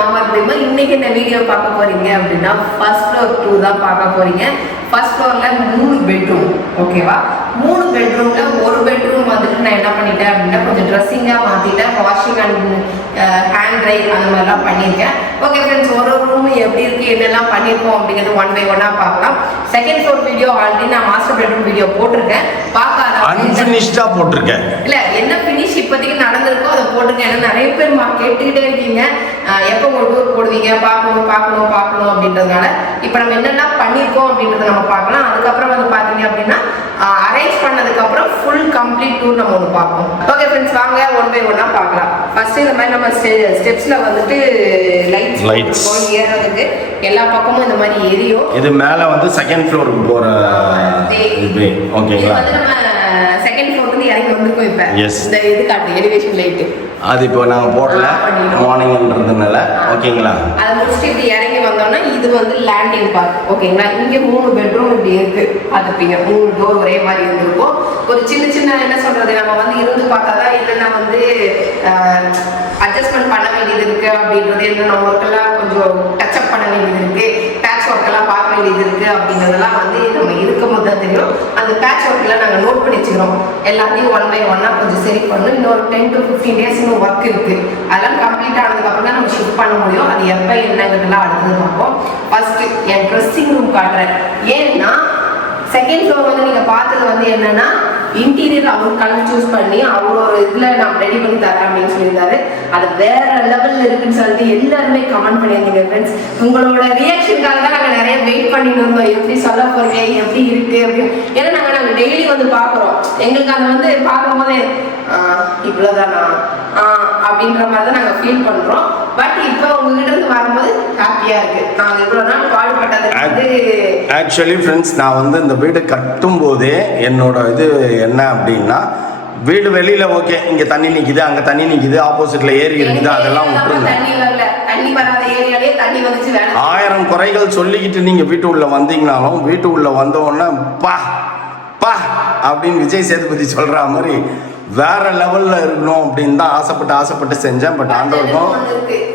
மாமா தெரியுமா இன்னைக்கு என்ன வீடியோ பார்க்க போறீங்க அப்படின்னா ஃபர்ஸ்ட் ஃப்ளோர் டூர் தான் பார்க்க போறீங்க. ஃபர்ஸ்ட் ஃப்ளோர்ல 3 பெட்ரூம், ஓகேவா? 3 பெட்ரூம்ல ஒரு பெட்ரூம் வந்துட்டு நான் என்ன பண்ணிட்டேன் அப்படின்னா கொஞ்சம் ட்ரெஸ்ஸிங்கா மாத்திட்டேன், வாஷிங் அண்ட் ஹேண்ட் ட்ரை அந்த மாதிரிலாம் பண்ணியிருக்கேன். ஓகே ஃப்ரெண்ட்ஸ், ஒரு ரூம் எப்படி இருக்கு என்னெல்லாம் பண்ணியிருக்கோம் அப்படிங்கிறது 1 by 1 பார்க்கலாம். செகண்ட் ஃப்ளோர் வீடியோ ஆல்ரெடி நான் மாஸ்டர் பெட்ரூம் வீடியோ போட்டிருக்கேன், பார்க்காத அன்ஃபினிஷ்டா போட்டிருக்கேன். இல்ல என்ன ஃபினிஷ் இப்போதைக்கு நடந்திருக்கோ அதை போட்டிருக்கேன். ஏன்னா நிறைய பேர் கேட்டுக்கிட்டே இருக்கீங்க எப்போ ஒரு டூர் போடுவீங்க, பார்க்கணும் பார்க்கணும் பார்க்கணும் அப்படின்றதுனால இப்போ நம்ம என்னெல்லாம் பண்ணியிருக்கோம் அப்படின்றத நம்ம பார்க்கலாம். அதுக்கப்புறம் வந்து பார்த்தீங்க அப்படின்னா அரேஞ்ச் பண்ணதுக்கப்புறம் ஃபுல் கம்ப்ளீட் டூர் நம்ம ஒன்று பார்ப்போம். ஓகே ஃப்ரெண்ட்ஸ், வாங்க 1 by 1 பார்க்கலாம். ஃபர்ஸ்ட் இந்த மாதிரி நம்ம ஸ்டெப்ஸ்ல வந்துட்டு லைட்ஸ் ஏறதுக்கு எல்லா பக்கமும் இந்த மாதிரி எரியும். இது மேலே வந்து செகண்ட் ஃப்ளோருக்கு போகிற இது, ஓகேங்களா? நம்ம செகண்ட் ஃப்ளோர் வந்து இறங்கி வந்துருக்கோம். இப்போ இந்த இது காட்டு எலிவேஷன் லைட்டு அது இப்போ நாங்கள் போடல, மார்னிங்ன்றதுனால, ஓகேங்களா? அதை முடிச்சுட்டு இப்படி இறங்கி வந்தோம்னா இது வந்து லேண்டிங் பார்க், ஓகேங்களா? இங்கே 3 பெட்ரூம் இப்படி இருக்கு, பார்த்துப்பீங்க. 3 டோர் ஒரே மாதிரி இருந்திருக்கும். ஒரு சின்ன சின்ன என்ன சொல்றது, நம்ம வந்து இருந்து பார்த்தா தான் என்னென்ன வந்து அட்ஜஸ்ட்மெண்ட் பண்ண வேண்டியது இருக்கு அப்படின்றது, என்னென்ன ஒர்க்கெல்லாம் கொஞ்சம் டச்சப் பண்ண வேண்டியது இருக்கு, பேட்ச் ஒர்க்கெல்லாம் பார்க்க வேண்டியது இருக்கு அப்படின்றதெல்லாம் வந்து நம்ம இருக்கும் போது தான் தெரியும். அந்த பேட்ச் ஒர்க்கெல்லாம் நாங்கள் நோட் பண்ணி வச்சுக்கிறோம். எல்லாத்தையும் 1 by 1 கொஞ்சம் சரி பண்ணணும். இன்னொரு 10 to 15 days ஒர்க் இருக்கு. அதெல்லாம் கம்ப்ளீட் ஆனதுக்கு அப்புறம் தான் நம்ம ஷிஃப்ட் பண்ண முடியும். அது எப்போ என்னங்கிறதுலாம் அடுத்தது பார்ப்போம். ஃபர்ஸ்ட் என் ட்ரெஸ்ஸிங் ரூம் காட்டுறேன். ஏன்னா செகண்ட் ஃப்ளோர் வந்து நீங்க பார்த்தது வந்து என்னன்னா இன்டீரியர் அவர் கலர் சூஸ் பண்ணி அவர் ஒரு இதுல நான் ரெடி பண்ணி தரேன் அப்படின்னு சொல்லியிருந்தாரு. அது வேற லெவல்ல இருக்குன்னு சொல்லிட்டு எல்லாருமே கமெண்ட் பண்ணியிருந்தீங்க ஃப்ரெண்ட்ஸ். உங்களோட ரியாக்ஷனுக்காக தான் நாங்கள் நிறைய வெயிட் பண்ணிட்டு இருந்தோம், எப்படி சொல்ல போறீங்க, எப்படி இருக்கு அப்படின்னு. ஏன்னா நாங்கள் டெய்லி வந்து பார்க்குறோம், எங்களுக்கு அதை வந்து பார்க்கும் போதே இவ்வளோதானா அப்படின்ற மாதிரி தான் நாங்கள் ஃபீல் பண்ணுறோம். பட் இப்போ உங்ககிட்ட இருந்து வரும்போது ஹாப்பியாக இருக்கு. நாங்கள் இவ்வளோ நாள் பாடுபட்டது வந்து ஆக்சுவலி ஃப்ரெண்ட்ஸ், நான் வந்து இந்த வீடு கட்டும் போதே என்னோட இது என்ன அப்படின்னா, வீடு வெளியில ஓகே, இங்க தண்ணி நிக்குது, அங்க தண்ணி நிக்குது, ஆப்போசிட்ல ஏரி இருக்குது, அதெல்லாம் விட்டுருங்க. தண்ணி வராத ஏரியாலே தண்ணி வந்துச்சு. 1000 குறைகள் சொல்லிக்கிட்டு நீங்க வீட்டு உள்ள வந்தீங்கனாலும் வீட்டு உள்ள வந்த உடனே பா பா அப்படின்னு விஜய் சேதுபதி சொல்ற மாதிரி வேற லெவல்ல இருக்கணும் அப்படின்னு தான் ஆசைப்பட்டு செஞ்சேன். பட் ஆண்டவருக்கும்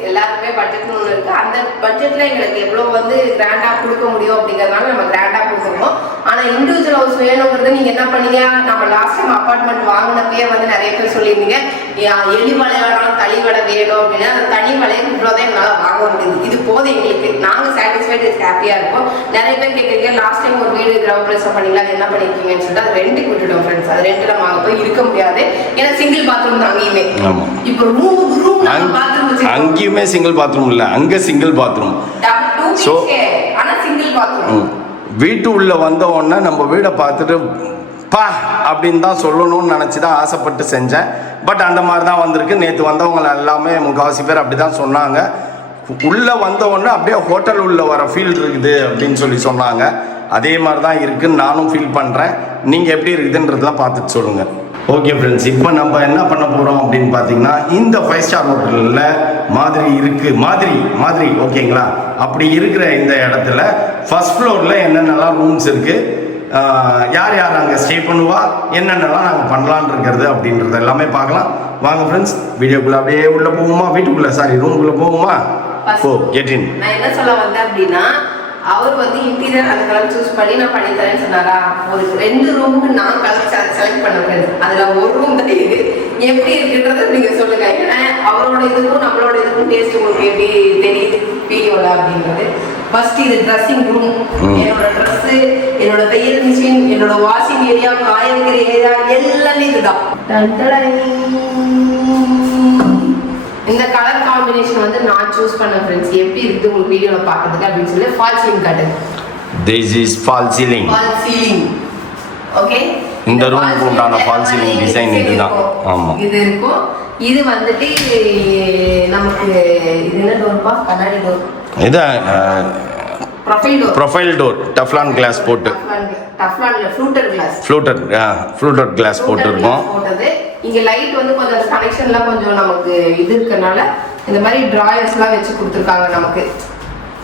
எல்லாருமே பட்ஜெட்னு ஒன்று இருக்கு. அந்த பட்ஜெட்ல எங்களுக்கு எவ்வளவு வந்து கிராண்டா கொடுக்க முடியும் அப்படிங்கறதுனால நம்ம கிராண்டா கொடுத்துருக்கோம். ஆனா இண்டிவிஜுவல் ஹவுஸ் வேணுங்கிறது நீங்க என்ன பண்ணீங்க, நம்ம லாஸ்ட் டைம் அப்பார்ட்மெண்ட் வாங்கினப்பே வந்து நிறைய பேர் சொல்லியிருந்தீங்க எலி வலை வேணாலும் தனி வலை வேணும் அப்படின்னு. அந்த தனி வலையை இவ்வளோதான் எங்களால் வாங்க முடியுது. இது போதும் எங்களுக்கு, நாங்கள் சாட்டிஸ்ஃபைடு ஹாப்பியா இருக்கோம். நிறைய பேர் கேட்குறீங்க லாஸ்ட் டைம் ஒரு வீடு கிரவுண்ட் பிளேஸ் பண்ணீங்களா, அது என்ன பண்ணிருக்கீங்கன்னு சொல்லிட்டு அது ரெண்டுக்கு விட்டுட்டோம் ஃப்ரெண்ட்ஸ். அது ரெண்டு நம்ம அங்கே போய் இருக்க முடியாது, ஏன்னா சிங்கிள் பாத்ரூம் தான் அங்கேயுமே. இப்போ ரூம் பாத்ரூம் அங்கேயுமே சிங்கிள் பாத்ரூம் இல்ல, அங்க சிங்கிள் பாத்ரூம். சோ ஆனா சிங்கிள் பாத்ரூம். வீட்டு உள்ள வந்த உடனே நம்ம வீடை பார்த்துட்டு பா அப்படின்னு தான் சொல்லணும்னு நினச்சி தான் ஆசைப்பட்டு செஞ்சேன். பட் அந்த மாதிரி தான் வந்திருக்கு. நேற்று வந்தவங்க எல்லாமே முக்கால்வாசி பேர் அப்படி தான் சொன்னாங்க. உள்ளே வந்த உடனே அப்படியே ஹோட்டல் உள்ள வர ஃபீல் இருக்குது அப்படின்னு சொன்னாங்க. அதே மாதிரி தான் இருக்குன்னு நானும் ஃபீல் பண்ணுறேன். நீங்கள் எப்படி இருக்குதுன்றதெல்லாம் பார்த்துட்டு சொல்லுங்கள். ஓகே ஃப்ரெண்ட்ஸ், இப்போ நம்ம என்ன பண்ண போகிறோம் அப்படின்னு பார்த்தீங்கன்னா, இந்த 5 ஸ்டார் ஹோட்டலில் மாதிரி இருக்குது, மாதிரி ஓகேங்களா? அப்படி இருக்கிற இந்த இடத்துல ஃபர்ஸ்ட் ஃப்ளோரில் என்னென்னலாம் ரூம்ஸ் இருக்குது, யார் யார் அங்கே ஸ்டே பண்ணுவா, என்னென்னலாம் நாங்கள் பண்ணலான் இருக்கிறது அப்படின்றது எல்லாமே பார்க்கலாம். வாங்க ஃப்ரெண்ட்ஸ், வீடியோக்குள்ளே அப்படியே உள்ளே போகுமா, வீட்டுக்குள்ளே ரூமுக்குள்ளே போகுமா? நான் என்ன சொல்ல வந்தேன் அப்படின்னா, அவர் வந்து இன்டீரியர் அந்த கலர் சூஸ் பண்ணி நான் பண்ணி தரேன்னு சொன்னாரா. ஒரு 2 ரூமுக்கு நான் கலர் செலக்ட் பண்ண ஃப்ரெண்ட்ஸ். அதுல ஒரு ரூம் தான் இது. எப்படி இருக்குன்றத நீங்க சொல்லுங்க. ஏன்னா அவரோட இதுக்கும் நம்மளோட இதுக்கும் டேஸ்ட் உங்களுக்கு எப்படி தெரியுது வீடியோல அப்படின்றது. ஃபர்ஸ்ட் இது ட்ரெஸ்ஸிங் ரூம். என்னோட ட்ரெஸ், என்னோட தையல் மிஷின், என்னோட வாஷிங் ஏரியா, காய வைக்கிற ஏரியா எல்லாமே இதுதான். இந்த கலர் காம்பினேஷன் வந்து நான் சூஸ் பண்ண ஃப்ரெண்ட்ஸ். எப்படி இருக்கு உங்களுக்கு வீடியோல பார்க்கிறதுக்கு அப்படின்னு சொல்லி ஃபால் சீலிங் காட்டு. This is fall ceiling. Okay, இந்த ரூமுக்கு உண்டான ஃபால் சீலிங் டிசைன் இதுதான். ஆமா, இது இருக்கும். இது வந்துட்டு நமக்கு இது என்ன டோர்ப்பா, கண்ணாடி டோர். இது ப்ரொஃபைல் டோர், டஃப்லான் கிளாஸ் போட்டு, டஃப்லான்ல ஃப்ளூட்டட் கிளாஸ் போட்டு இருக்கும். இங்க லைட் வந்து கொஞ்சம் கனெக்ஷன்லாம் கொஞ்சம் நமக்கு இது இருக்கனால இந்த மாதிரி டிராயர்ஸ்லாம் வச்சு கொடுத்துருக்காங்க. நமக்கு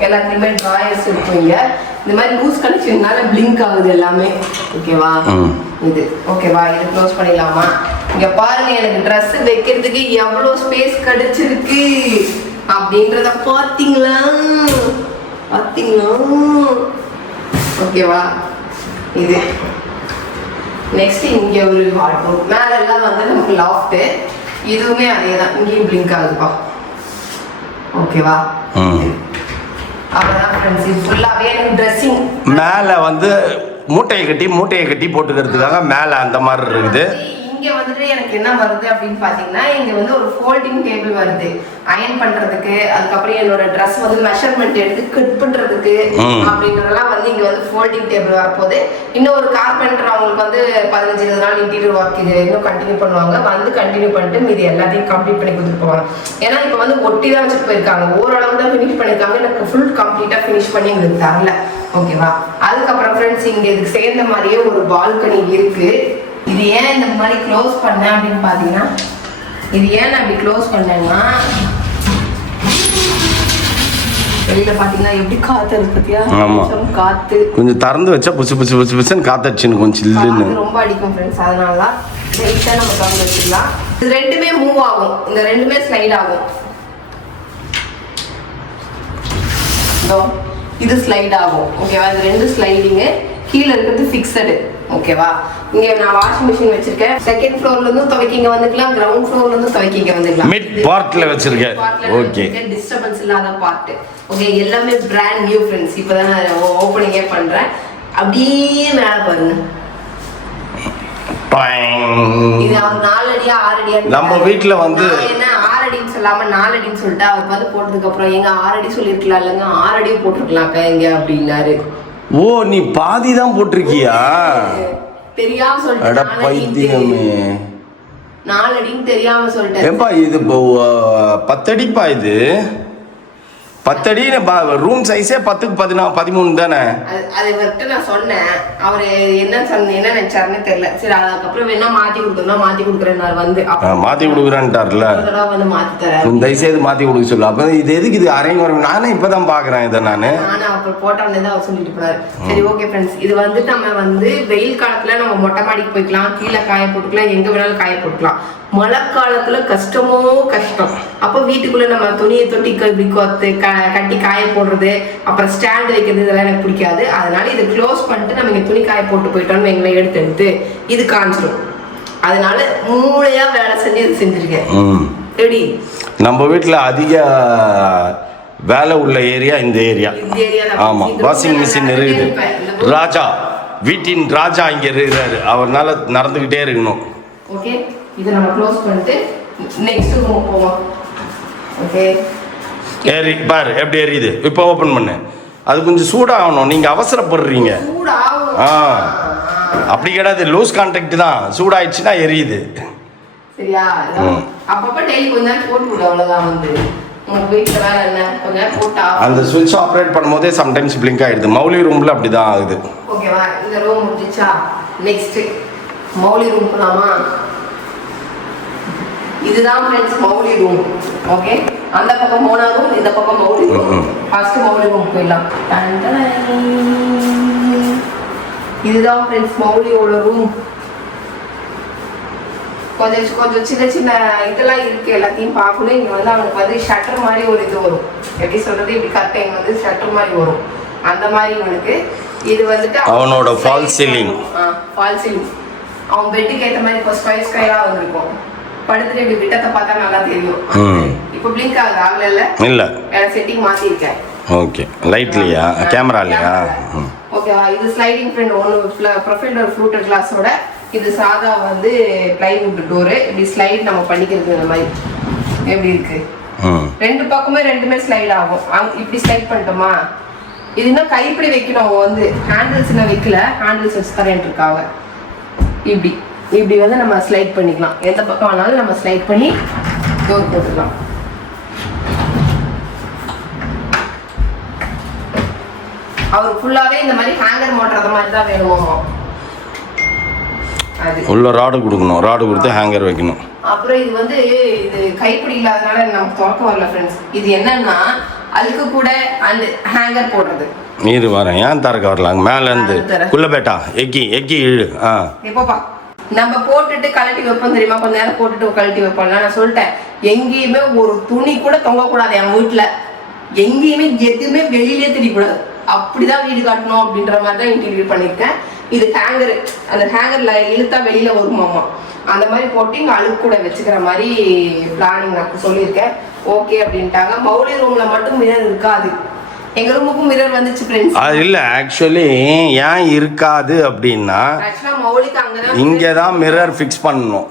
எல்லாத்துலயுமே டிராயர்ஸ் இருக்கும். இங்க இந்த மாதிரி லூஸ் கனெக்ஷன்னால பிளிங்க் ஆகுது எல்லாமே. ஓகேவா? இது ஓகேவா? இது க்ளோஸ் பண்ணிடலாமா? இங்க பாருங்க, எனக்கு ட்ரெஸ் வைக்கிறதுக்கு எவ்வளவு ஸ்பேஸ் கிடைச்சிருக்கு. அப்படின்றத பார்த்தீங்களா? ஓகேவா? இது நெக்ஸ்ட் இங்க ஒரு வார்ட்ரோப். மேல எல்லாம் வந்து நமக்கு லாஃப்ட். இதுவுமே அதே தான், இங்கேயும் பிளிங்க் ஆகுதுப்பா. ஓகேவா? அவ்வளோதான் ஃப்ரெண்ட்ஸ். இது ஃபுல்லாகவே எனக்கு ட்ரெஸ்ஸிங். மேலே வந்து மூட்டையை கட்டி போட்டுக்கிறதுக்காக மேலே அந்த மாதிரி இருக்குது. இங்க வந்துட்டு எனக்கு என்ன வருது அப்படின்னு பாத்தீங்கன்னா, இங்க வந்து ஒரு ஃபோல்டிங் டேபிள் வருது அயன் பண்றதுக்கு. அதுக்கப்புறம் என்னோட ட்ரெஸ் வந்து மெஷர்மெண்ட் எடுத்து கட் பண்றதுக்கு அப்படின்றதெல்லாம் வந்து இங்க வந்து ஃபோல்டிங் டேபிள் வரப்போகுது. இன்னும் ஒரு கார்பெண்டர் அவங்களுக்கு வந்து 15-20 நாள் இன்டீரியர் ஒர்க் இது இன்னும் கண்டினியூ பண்ணுவாங்க. வந்து கண்டினியூ பண்ணிட்டு மீதி எல்லாத்தையும் கம்ப்ளீட் பண்ணி கொடுத்துட்டு போவாங்க. ஏன்னா இப்போ வந்து ஒட்டி தான் வச்சுட்டு போயிருக்காங்க. ஓரளவு தான் ஃபினிஷ் பண்ணியிருக்காங்க. எனக்கு ஃபுல் கம்ப்ளீட்டா ஃபினிஷ் பண்ணி எங்களுக்கு தரல. ஓகேவா? அதுக்கப்புறம் ஃப்ரெண்ட்ஸ் இங்க இதுக்கு சேர்ந்த மாதிரியே ஒரு பால்கனி இருக்கு. இது ஏன் இந்த மாதிரி க்ளோஸ் பண்ணேன் அப்படின்னு பாத்தீங்கன்னா, இது ஏன் அப்படி க்ளோஸ் பண்ணேன்னா, வெளியில பாத்தீங்கன்னா எப்படி காத்து இருக்கு பத்தியா? காத்து கொஞ்சம் திறந்து வச்சா புசுன்னு காத்தடிச்சுன்னு கொஞ்சம் சில்லுன்னு ரொம்ப அடிக்கும் ஃப்ரெண்ட்ஸ். அதனால லைட்டா நம்ம திறந்து வச்சுக்கலாம். இது ரெண்டுமே மூவ் ஆகும். இந்த ரெண்டுமே ஸ்லைட் ஆகும். இது ஸ்லைட் ஆகும். ஓகேவா? இது ரெண்டு ஸ்லைடிங்கு. கீழே இருக்கிறது ஃபிக்ஸடு. ஓகேவா? இங்க நான் வாஷிங் மிஷின் வச்சிருக்கேன். செகண்ட் ஃப்ளோர்ல இருந்து துவைக்கிங்க வந்துக்கலாம். கிரவுண்ட் ஃப்ளோர்ல இருந்து துவைக்கிங்க வந்துக்கலாம். மிட் பார்ட்ல வச்சிருக்கேன். ஓகே. டிஸ்டர்பன்ஸ் இல்லாத பார்ட். ஓகே. எல்லாமே பிராண்ட் நியூ ஃப்ரெண்ட்ஸ். இப்போதான் நான் ஓபனிங்கே பண்றேன். அப்படியே மேல பாருங்க. இது அவர் 4 அடியா 6 அடியா நம்ம வீட்ல வந்து என்ன 6 அடின்னு சொல்லாம 4 அடின்னு சொல்லிட்டு அவர் வந்து போட்டதுக்கு அப்புறம் எங்க 6 அடி சொல்லிருக்கலாம் இல்லங்க, 6 அடியே போட்டுருக்கலாம்க்கா எங்க அப்படின்னாரு. ஓ, நீ பாதி தான் போட்டிருக்கியா? தெரியாம சொல்லிட்டேன். பைத்தியமே. 4 அடின்னு தெரியாம சொல்லிட்டேன். ஏப்பா இது 10 அடிப்பா. இது 10 அடி. ரூம் சைஸே 10க்கு 13 தானே? அது இவர்கிட்ட நான் சொன்னேன். அவரு என்ன நினைச்சாருன்னு தெரியல. சரி, அதுக்கப்புறம் வேணா மாத்தி கொடுக்குறேன் வந்து மாத்தி கொடுக்குறேன்ட்டார்ல. வந்து மாத்தி தரேன். தயவுசெய்து மாத்தி கொடுக்க சொல்லு. அப்ப இது எதுக்கு இது அரைங்க வரும்? நானே இப்பதான் பாக்குறேன் இதை. நானு அப்புறம் போட்டோன்னு தான் அவர் சொல்லிட்டு போறாரு. சரி, ஓகே ஃப்ரெண்ட்ஸ். இது வந்து நம்ம வந்து வெயில் காலத்துல நம்ம மொட்டை மாடிக்கு போய்க்கலாம், கீழே காய போட்டுக்கலாம், எங்க வேணாலும் காய போட்டுக்கலாம். மழை காலத்துல கஷ்டம். அப்போ வீட்டுக்குள்ள நம்ம துணியை தொட்டி கட்டி காய போடுறது, அப்புறம் ஸ்டாண்ட் வைக்கிறது, இதெல்லாம் எனக்கு பிடிக்காது. அதனால இதை க்ளோஸ் பண்ணிட்டு நம்ம இங்க துணி காய போட்டு போயிட்டோம்னு எங்களை எடுத்து இது காஞ்சிடும். அதனால மூளையா வேலை செஞ்சு இது செஞ்சிருக்கேன். எப்படி நம்ம வீட்டுல அதிக வேலை உள்ள ஏரியா இந்த ஏரியா. ஆமா, வாஷிங் மிஷின் இருக்குது. ராஜா, வீட்டின் ராஜா இங்க இருக்கிறாரு. அவர்னால நடந்துகிட்டே இருக்கணும். ஓகே, இதை நம்ம க்ளோஸ் பண்ணிட்டு நெக்ஸ்ட் ரூம் போவோம். ஓகே, ஏறி பாரு எப்படி எரியுது. இப்போ ஓபன் பண்ணு. அது கொஞ்சம் சூடாகணும். நீங்க அவசரப்படுறீங்க. அப்படி கிடையாது, லூஸ் கான்டாக்ட் தான். சூடாயிடுச்சுன்னா எரியுது. சரியா? அப்பப்ப டெய்லி கொஞ்ச நேரம் போட்டு விடு, அவ்வளவுதான். வந்து உங்க வீட்ல வேற என்ன, கொஞ்ச நேரம் போட்டா அந்த சுவிட்ச் ஆபரேட் பண்ணும்போதே சம்டைம்ஸ் பிளிங்க் ஆயிடுது. மௌலி ரூம்ல அப்படிதான் ஆகுது. ஓகேவா? இந்த ரூம் முடிஞ்சிச்சா? நெக்ஸ்ட் மௌலி ரூம் போலாமா? இதுதான் ஃப்ரெண்ட்ஸ் மௌலி ரூம். ஓகே, அந்த பக்கம் மோனா ரூம், இந்த பக்கம் Mouli room. First Mouli room போயிடலாம். இதுதான் ஃப்ரெண்ட்ஸ் மௌலியோட ரூம். கொஞ்சம் சின்ன சின்ன இதெல்லாம் இருக்கு, எல்லாத்தையும் பார்க்கணும். இங்க வந்து அவனுக்கு வந்து ஷட்டர் மாதிரி ஒரு இது வரும். எப்படி சொல்றது, இப்படி கரெக்டாக வந்து ஷட்டர் மாதிரி வரும். அந்த மாதிரி இவனுக்கு இது வந்துட்டு அவனோட ஃபால் சீலிங். அவன் பெட்டுக்கு ஏற்ற மாதிரி இப்போ ஸ்கொயரா வந்திருக்கும். படுத்துட்டு இப்படி விட்டத்தை பார்த்தா நல்லா தெரியும். இப்போ பிளிங்க் ஆகுது? ஆகல இல்ல, செட்டிங் மாத்தி இருக்கேன். ஓகே, லைட்லயா கேமராலயா? ஓகேவா? இது ஸ்லைடிங் ஃப்ரெண்ட் ஒன்னு ப்ரொஃபைல் டோர் ஃப்ளூட்டர் கிளாஸோட. இது சாதா வந்து பிளைவுட் டோர். இப்படி ஸ்லைட் நம்ம பண்ணிக்கிறது. இந்த மாதிரி எப்படி இருக்கு? ரெண்டு பக்கமே ரெண்டுமே ஸ்லைட் ஆகும். இப்படி ஸ்லைட் பண்ணிட்டோமா? இது இன்னும் கைப்பிடி வைக்கணும். வந்து ஹேண்டில்ஸ் இன்னும் வைக்கல, ஹேண்டில்ஸ் வச்சு தரேன் இருக்காங்க. இப்படி வந்து நம்ம ஸ்லைட் பண்ணிக்கலாம். எந்த பக்கம் ஆனாலும் நம்ம ஸ்லைட் பண்ணி டோர் போட்டுக்கலாம். அவர் ஃபுல்லாவே இந்த மாதிரி ஹேங்கர் மாட்டுற மாதிரி தான் வேணுமோ. உள்ள ராடு கொடுக்கணும். ராடு கொடுத்து ஹேங்கர் வைக்கணும். அப்புறம் இது வந்து இது கைப்பிடி இல்லாதனால நமக்கு திறக்க வரல ஃப்ரெண்ட்ஸ். இது என்னன்னா அதுக்கு கூட அந்த ஹேங்கர் போடுறது. நீர் வரேன் ஏன் தரக்க வரலாங்க மேல இருந்து குள்ள பேட்டா எக்கி இழு. எப்போப்பா நம்ம போட்டுட்டு கழட்டி வைப்போம் தெரியுமா, கொஞ்ச நேரம் போட்டுட்டு கழட்டி வைப்போம்ல. நான் சொல்லிட்டேன் எங்கேயுமே ஒரு துணி கூட தொங்க கூடாது என் வீட்டுல, எங்கேயுமே எதுவுமே வெளியிலே தெரியக்கூடாது, அப்படிதான் வீடு காட்டணும் அப்படின்ற மாதிரி தான் இன்டீரியர் பண்ணியிருக்கேன். இது ஹேங்கரு, அந்த ஹேங்கர்ல இழுத்தா வெளியில வருமாமா, அந்த மாதிரி போட்டு இங்க அழுக்கு கூட வச்சுக்கிற மாதிரி பிளானிங் நான் சொல்லியிருக்கேன். ஓகே அப்படின்ட்டாங்க. மௌலி ரூம்ல மட்டும் மிரர் இருக்காது, எங்க ரூமுக்கும் மிரர் வந்துச்சு ஃப்ரெண்ட்ஸ். அது இல்ல ஆக்சுவலி ஏன் இருக்காது அப்படின்னா இங்க தான் மிரர் ஃபிக்ஸ் பண்ணணும்.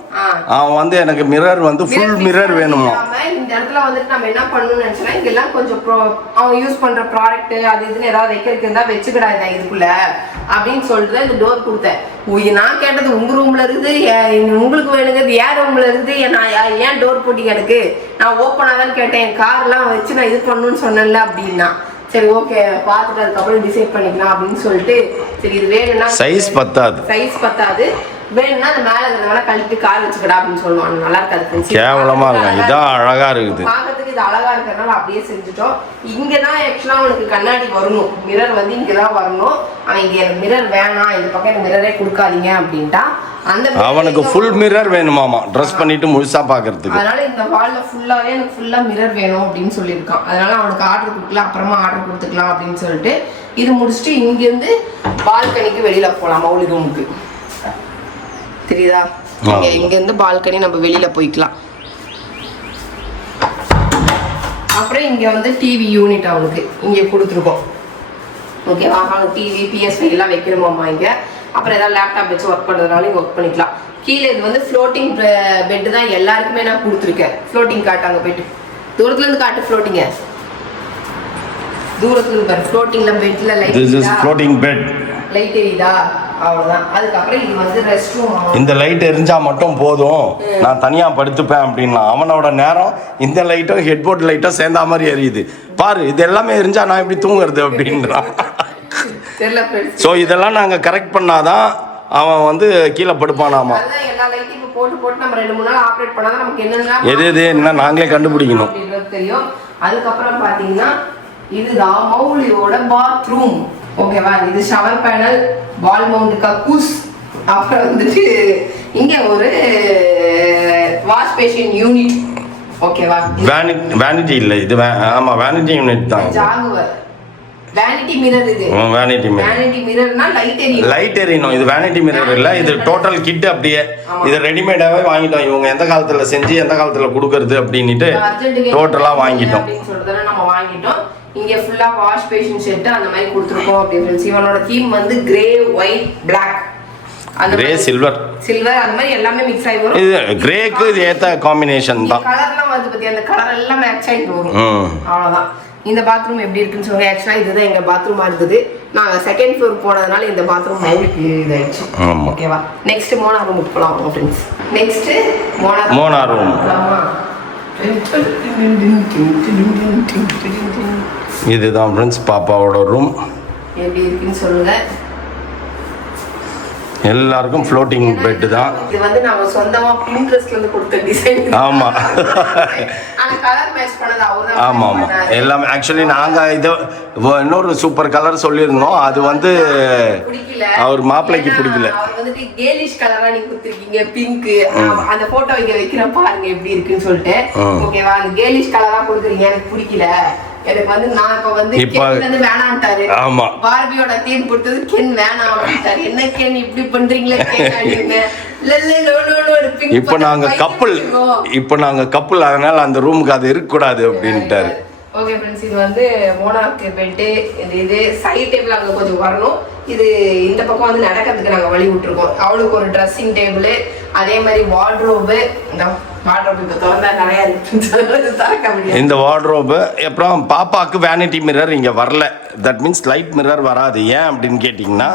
அவன் வந்து எனக்கு மிரர் வந்து ஃபுல் மிரர் வேணுமா. இந்த இடத்துல வந்துட்டு நம்ம என்ன பண்ணணும்னு நினைச்சோம்னா இங்கெல்லாம் கொஞ்சம் அவன் யூஸ் பண்ற ப்ராடக்ட் அது இதுன்னு ஏதாவது வைக்கிறதுக்கு இருந்தா வச்சுக்கிடாது இதுக்குள்ள அப்படின்னு சொல்லிட்டு இந்த டோர் கொடுத்தேன். நான் கேட்டது உங்க ரூம்ல இருந்து உங்களுக்கு வேணுங்கிறது ஏன் ரூம்ல இருந்து நான் ஏன் டோர் போட்டீங்க, எனக்கு நான் ஓப்பனாதான் கேட்டேன், என் கார்லாம் வச்சு நான் இது பண்ணணும்னு சொன்னேன்ல அப்படின்னா. சரி ஓகே பார்த்துட்டு அதுக்கப்புறம் டிசைட் பண்ணிக்கலாம் அப்படின்னு சொல்லிட்டு சரி இது வேணும்னா சைஸ் பத்தாது வேணும்னா அந்த மேல இருக்கிறவங்க கழட்டி கார் வச்சுக்கடா அப்படின்னு சொல்லுவாங்க. நல்லா இருக்காது, கேவலமா இருக்கு, இதான் அழகா இருக்குது, பார்க்கறதுக்கு இது அழகா இருக்கிறதுனால அப்படியே செஞ்சுட்டோம். இங்கதான் ஆக்சுவலா அவனுக்கு கண்ணாடி வரணும், மிரர் வந்து இங்கதான் வரணும். அவன் இங்க எனக்கு மிரர் வேணாம், இந்த பக்கம் எனக்கு மிரரே கொடுக்காதீங்க அப்படின்ட்டா அவனுக்கு ஃபுல் மிரர் வேணுமாமா ட்ரெஸ் பண்ணிட்டு முழுசா பாக்குறதுக்கு. அதனால இந்த வால்ல ஃபுல்லாவே எனக்கு ஃபுல்லா மிரர் வேணும் அப்படின்னு சொல்லியிருக்கான். அதனால அவனுக்கு ஆர்டர் கொடுக்கலாம், அப்புறமா ஆர்டர் கொடுத்துக்கலாம் அப்படின்னு சொல்லிட்டு இது முடிச்சுட்டு இங்க இருந்து பால்கனிக்கு வெளியில போலாம். மௌலி ரூமுக்கு தெரியுதா, இங்க இருந்து பால்கனி நம்ம வெளியில போய்க்கலாம். அப்புறம் இங்க வந்து டிவி யூனிட் அவனுக்கு இங்க கொடுத்துருக்கோம். ஓகேவா, அவனுக்கு டிவி PS5 எல்லாம் வைக்கணுமாம்மா இங்க. அப்புறம் ஏதாவது லேப்டாப் வச்சு ஒர்க் பண்ணுறதுனால இங்கே ஒர்க் பண்ணிக்கலாம். கீழே இது வந்து ஃப்ளோட்டிங் பெட்டு தான் எல்லாருக்குமே நான் கொடுத்துருக்கேன். ஃப்ளோட்டிங் காட்டாங்க போயிட்டு தூரத்துலேருந்து காட்டு, ஃப்ளோட்டிங்க தூரத்துலேருந்து பாரு, ஃப்ளோட்டிங்கில் பெட்டில் லைட் எரியுதா, அவ்வளோதான். அதுக்கப்புறம் இது வந்து ரெஸ்ட் ரூம். இந்த லைட் எரிஞ்சா மட்டும் போதும், நான் தனியாக படுத்துப்பேன் அப்படின்னா அவனோட நேரம் இந்த லைட்டும் ஹெட்போர்ட் லைட்டும் சேர்ந்தா மாதிரி எரியுது பாரு, இது எல்லாமே எரிஞ்சா நான் எப்படி தூங்குறது அப்படின்றான். ஸோ இதெல்லாம் நாங்கள் கரெக்ட் பண்ணாதான் அவன் வந்து கீழே படுப்பானாமா. எல்லா லைட்டையும் போட்டு போட்டு நம்ம 2-3 நாள் ஆப்ரேட் பண்ணாதான் நமக்கு எது என்ன நாங்களே கண்டுபிடிக்கணும் தெரியும். அதுக்கப்புறம் பார்த்தீங்கன்னா இதுதான் மௌலியோட பாத்ரூம். ஓகேவா, இது ஷவர் பேனல், வால் மவுண்ட் கக்கூஸ், அப்புறம் வந்துட்டு இங்க ஒரு வாஷ் பேஷன் யூனிட். ஓகேவா, வேனிட்டி இல்லை இது, ஆமா வேனிட்டி யூனிட் தான். ஜாகுவர் வேனிட்டி மிரர், இது வேனிட்டி மிரர்னா லைட் எரியணும். இது வேனிட்டி மிரர் இல்ல, இது டோட்டல் கிட். அப்படியே இது ரெடிமேடாவே வாங்கிட்டோம். இவங்க எந்த காலத்துல செஞ்சு எந்த காலத்துல கொடுக்கறது அப்படின்னுட்டு டோட்டலா வாங்கிட்டோம் அப்படின்னு சொல்றதால நம்ம வாங்கிட்டோம். இங்க ஃபுல்லா வாஷ் பேஷன் செட் அந்த மாதிரி கொடுத்துருக்கோம். அப்படி ஃப்ரெண்ட்ஸ், இவனோட தீம் வந்து கிரே, ஒயிட், பிளாக், அந்த கிரே சில்வர் அந்த மாதிரி எல்லாமே மிக்ஸ் ஆகி வரும். இது கிரேக்கு இது ஏத்த காம்பினேஷன் தான். கலர்லாம் வந்து பத்தி அந்த கலர் எல்லாம் மேட்ச் ஆயிட்டு வரும். அவ்வளவுதான். இந்த பாத்ரூம் எப்படி இருக்குன்னு சொல்லுங்க. ஆக்சுவலா இதுதான் எங்க பாத்ரூமா இருந்தது. நான் செகண்ட் ஃப்ளோர் போனதுனால இந்த பாத்ரூம் மௌலிக்கு இதாயிடுச்சு. ஓகேவா, நெக்ஸ்ட் மோனா ரூமுக்கு போலாம் ஃப்ரெண்ட்ஸ். Next Mona room. இதுதான் ஃப்ரெண்ட்ஸ் பாப்பாவோட ரூம். எப்படி இருக்குன்னு சொல்லுங்க. எல்லாருக்கும் ஃப்ளோட்டிங் பெட் தான். இது வந்து நாம சொந்தமா Pinterestல இருந்து கொடுத்த டிசைன். ஆமா, அந்த கலர் மேட்ச் பண்ணது அவர்தான். ஆமா ஆமா எல்லாமே. ஆக்சுவலி நாங்க இது இன்னொரு சூப்பர் கலர் சொல்லியிருந்தோம், அது வந்து அவர் மாப்பிள்ளைக்கு பிடிக்கல. அவர் வந்துட்டு கேலிஷ் கலரா நீங்க கொடுத்துருக்கீங்க, பிங்க். அந்த போட்டோ இங்க வைக்கிறேன் பாருங்க எப்படி இருக்குன்னு சொல்லிட்டு. ஓகேவா, அந்த கேலிஷ் கலரா கொடுக்குறீங்க, எனக்கு பிடிக்கல. எனக்கு வந்து நான் இப்ப வந்து கென் வந்து வேணாம்ட்டாரு. ஆமா, பார்பியோட தீம் கொடுத்தது கென் வேணாம் அப்படின்ட்டாரு. என்ன கென் இப்படி பண்றீங்களே கென் அப்படிங்க. இப்ப நாங்க கப்புள் அதனால அந்த ரூமுக்கு அது இருக்க கூடாது அப்படின்ட்டாரு. ஓகே ஃப்ரெண்ட்ஸ், இது வந்து மோனாக்கு பெட்டு. இது சைட் டேபிள் அங்கே கொஞ்சம் வரணும். இது இந்த பக்கம் வந்து நடக்கிறதுக்கு நாங்கள் வழி விட்டுருக்கோம். அவளுக்கு ஒரு ட்ரெஸ்ஸிங் டேபிள், அதே மாதிரி வார்ட்ரோபு. இந்த வார்ட்ரோப் இப்போ திறந்தா நிறையா இருக்கு, திறக்க முடியாது. இந்த வார்ட்ரோபு. அப்புறம் பாப்பாவுக்கு வேனிட்டி மிரர் இங்கே வரல. தட் மீன்ஸ் லைட் மிரர் வராது. ஏன் அப்படின்னு கேட்டிங்கன்னா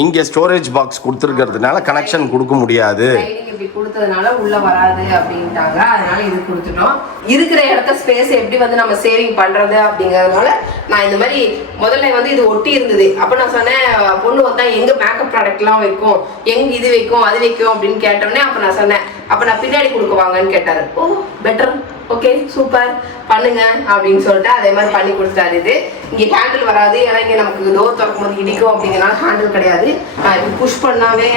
இங்கே ஸ்டோரேஜ் பாக்ஸ் கொடுத்துருக்கிறதுனால கனெக்ஷன் கொடுக்க முடியாது. இப்படி கொடுத்ததுனால உள்ள வராது அப்படின்ட்டாங்க. அதனால இது கொடுத்துட்டோம். இருக்கிற இடத்த ஸ்பேஸ் எப்படி வந்து நம்ம சேவிங் பண்றது அப்படிங்கறதுனால நான் இந்த மாதிரி முதல்ல வந்து இது ஒட்டி இருந்தது. அப்ப நான் சொன்னேன் பொண்ணு வந்தா எங்க மேக்கப் ப்ராடக்ட் எல்லாம் வைக்கும், எங்க இது வைக்கும் அது வைக்கும் அப்படின்னு கேட்டோன்னே அப்ப நான் சொன்னேன் அப்ப நான் பின்னாடி கொடுக்க வாங்கன்னு கேட்டாரு. ஓ பெட்டர் ஓகே சூப்பர் பண்ணுங்க அப்படின்னு சொல்லிட்டு அதே மாதிரி பண்ணி கொடுத்துட்டாரு. இது இங்கே ஹேண்டில் வராது, ஏன்னா இங்கே நமக்கு டோர் திறக்கும் போது இடிக்கும் அப்படிங்கிறனால ஹேண்டில் கிடையாது. இப்போ புஷ் பண்ணாவே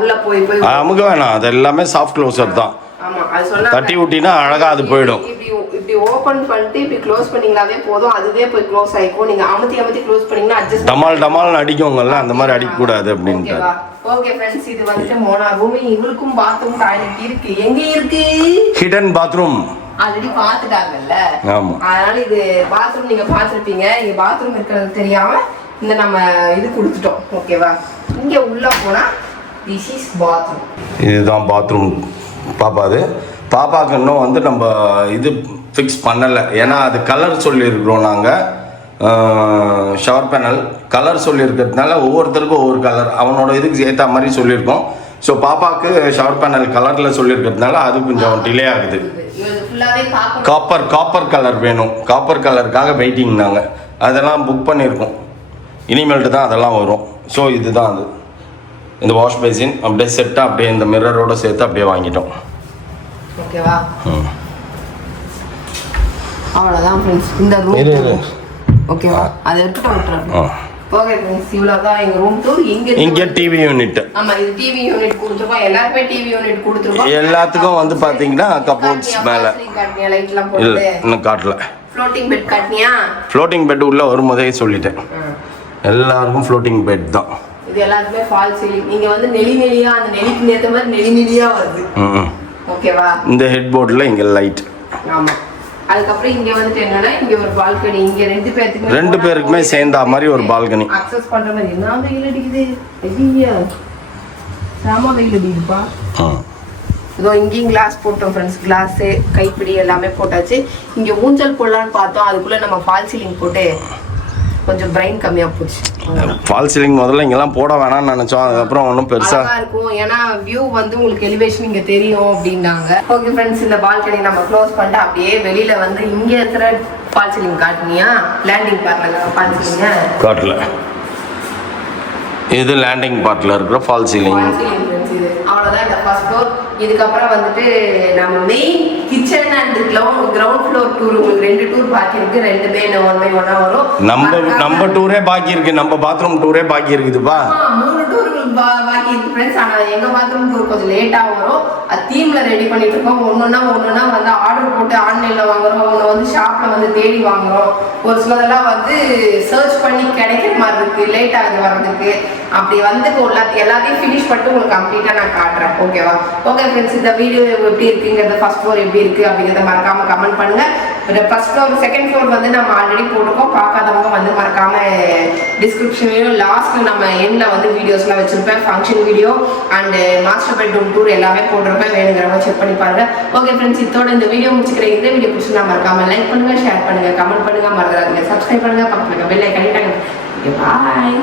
உள்ள போய் அமுக வேணாம், அது எல்லாமே சாஃப்ட் க்ளோசர் தான். ஆமா, அது சொன்னா தட்டி விட்டினா அழகா அது போயிடும். இப்படி ஓபன் பண்ணிட்டு இப்படி க்ளோஸ் பண்ணீங்களாவே போதும், அதுவே போய் க்ளோஸ் ஆயிக்கும். நீங்க அமுத்தி க்ளோஸ் பண்ணீங்கன்னா அட்ஜஸ்ட் டமால் அடிக்கும்ல, அந்த மாதிரி அடிக்க கூடாது அப்படின்ட்டு. ஓகே फ्रेंड्स, இது வந்துட்டு மோனா ரூம். இவளுக்கும் பாத்ரூம் டாய்லெட் இருக்கு. எங்க இருக்கு? Hidden bathroom. ஆல்ரெடி பாத்துட்டாங்கல்ல, ஆமா. அதனால இது பாத்ரூம் நீங்க பாத்துருப்பீங்க. இங்க பாத்ரூம் இருக்கிறது தெரியாம இந்த நம்ம இது கொடுத்துட்டோம். ஓகேவா? இங்க உள்ள போனா திஸ் இஸ் பாத்ரூம். இதுதான் பாத்ரூம் பாப்பாது. பாப்பாவுக்கு இன்னும் வந்து நம்ம இது ஃபிக்ஸ் பண்ணலை, ஏன்னா அது கலர் சொல்லியிருக்கிறோம் நாங்கள். ஷவர் பேனல் கலர் சொல்லியிருக்கிறதுனால ஒவ்வொருத்தருக்கும் ஒவ்வொரு கலர் அவனோட இதுக்கு ஏற்ற மாதிரி சொல்லியிருக்கோம். ஸோ பாப்பாவுக்கு ஷவர் பேனல் கலரில் சொல்லியிருக்கிறதுனால அது கொஞ்சம் டிலே ஆகுது. காப்பர் கலர் வேணும். காப்பர் கலருக்காக வெயிட்டிங். நாங்கள் அதெல்லாம் புக் பண்ணியிருக்கோம், இனிமேல்ட்டு தான் அதெல்லாம் வரும். ஸோ இதுதான் அது. இந்த வாஷ் பேசின் அப்படியே செட்டாக அப்படியே இந்த மிரரோட சேர்த்து அப்படியே வாங்கிட்டோம். ஓகேவா? அவ்வளோதான் ஃப்ரெண்ட்ஸ் இந்த ரூம். ஓகேவா? அதை எடுத்துட்டு விட்டுறேன். ஓகே ஃப்ரெண்ட்ஸ், இவ்வளோதான் எங்கள் ரூம் டூர். இங்கே டிவி யூனிட். ஆமாம், இது டிவி யூனிட் கொடுத்துருக்கோம். எல்லாருமே டிவி யூனிட் கொடுத்துருக்கோம். எல்லாத்துக்கும் வந்து பார்த்தீங்கன்னா கபோர்ட்ஸ் மேலே லைட்லாம் இல்லை, இன்னும் காட்டல. ஃப்ளோட்டிங் பெட் காட்டினியா? ஃப்ளோட்டிங் பெட் உள்ள வரும்போதே சொல்லிட்டேன், எல்லாருக்கும் ஃப்ளோட்டிங் பெட் தான். இது எல்லாருமே ஃபால் சீலிங். நீங்கள் வந்து நெளியா அந்த நெளிக்கு ஏற்ற மாதிரி நெளியா வருது. ஓகேவா? இந்த ஹெட் போர்டில் இங்கே லைட். ஆமாம். அதுக்கப்புறம் இங்க வந்துட்டு என்னன்னா இங்க ஒரு பால்கனி. இங்க ரெண்டு பேருக்குமே சேர்ந்தா மாதிரி ஒரு பால்கனி அக்சஸ் பண்ற மாதிரி. என்ன வெயில் அடிக்குது, ஐயா சாமா வெயில் அடிக்குதுப்பா. இதோ இங்கேயும் கிளாஸ் போட்டோம் ஃப்ரெண்ட்ஸ். கிளாஸ், கைப்பிடி எல்லாமே போட்டாச்சு. இங்க ஊஞ்சல் போடலான்னு பார்த்தோம், அதுக்குள்ள நம்ம ஃபால் சீலிங் போட்டு கொஞ்சம் பிரைன் கம்மியா போச்சு. ஃபால் சீலிங் முதல்ல இங்கெல்லாம் போட வேணாம்னு நினைச்சோம், அதுக்கப்புறம் ஒன்றும் பெருசா இருக்கும், ஏன்னா வியூ வந்து உங்களுக்கு எலிவேஷன் இங்க தெரியும் அப்படின்னாங்க. ஓகே ஃப்ரெண்ட்ஸ், இந்த பால்கனி நம்ம க்ளோஸ் பண்ணிட்டு அப்படியே வெளியில வந்து இங்க இருக்கிற ஃபால் சீலிங் காட்டினியா? லேண்டிங் பார்ட்ல ஃபால் சீலிங்க காட்டல. இது லேண்டிங் பார்ட்ல இருக்கிற ஃபால் சீலிங். அவ்வளோதான் இந்த ஃபர்ஸ்ட் ஃப்ளோர். இதுக்கப்புறம் வந்துட்டு நம்ம main kitchen and ground floor tour. உங்களுக்கு 2 டூர் பாக்கி இருக்கு. 2 பை 1 பை 1 வரும். நம்ம டூரே பாக்கி இருக்கு. நம்ம பாத்ரூம் டூரே பாக்கி இருக்குதுப்பா. 3 டூர் பாக்கி இருக்கு ஃப்ரெண்ட்ஸ். ஆனால் எங்க பாத்ரூம் டூர் கொஞ்சம் லேட்டா வரும். அது தீம்ல ரெடி பண்ணிட்டு இருக்கோம். ஒன்னொன்னா வந்து ஆர்டர் போட்டு ஆன்லைன்ல வாங்குறோம், ஒன்று வந்து ஷாப்ல வந்து தேடி வாங்குறோம். ஒரு சிலதெல்லாம் வந்து சர்ச் பண்ணி கிடைக்கிற மாதிரி இருக்கு, லேட் ஆகுது வர்றதுக்கு. அப்படி வந்து எல்லாத்தையும் ஃபினிஷ் பண்ணிட்டு உங்களுக்கு கம்ப்ளீட்டா நான் காட்டுறேன். ஓகேவா? ஓகே ஃப்ரெண்ட்ஸ், இந்த வீடியோ எப்படி இருக்குங்கிறத ஃபர்ஸ்ட் ஃப்ளோர் எப்படி இருக்கு அப்படிங்கிறத மறக்காம கமெண்ட் பண்ணுங்க. ஃபர்ஸ்ட் ஃப்ளோர், செகண்ட் ஃப்ளோர் வந்து நம்ம ஆல்ரெடி போட்டிருக்கோம். பார்க்காதவங்க வந்து மறக்காம டிஸ்கிரிப்ஷன்லையும் லாஸ்ட்ல நம்ம எண்ட்ல வந்து வீடியோஸ்லாம் வச்சிருப்பேன். Function video and master bedroom tour எல்லாமே போட்டிருப்பேன், வேணுங்கிறவங்க செக் பண்ணி பாருங்க. ஓகே ஃப்ரெண்ட்ஸ், இதோட இந்த வீடியோ முடிச்சுக்கிறேன். இந்த வீடியோ பிடிச்சிருந்தா மறக்காம லைக் பண்ணுங்க, ஷேர் பண்ணுங்க, கமெண்ட் பண்ணுங்க, மறந்துடாதீங்க, சப்ஸ்கிரைப் பண்ணுங்க, பக்கத்துல பெல் ஐகானை டக். பாய்.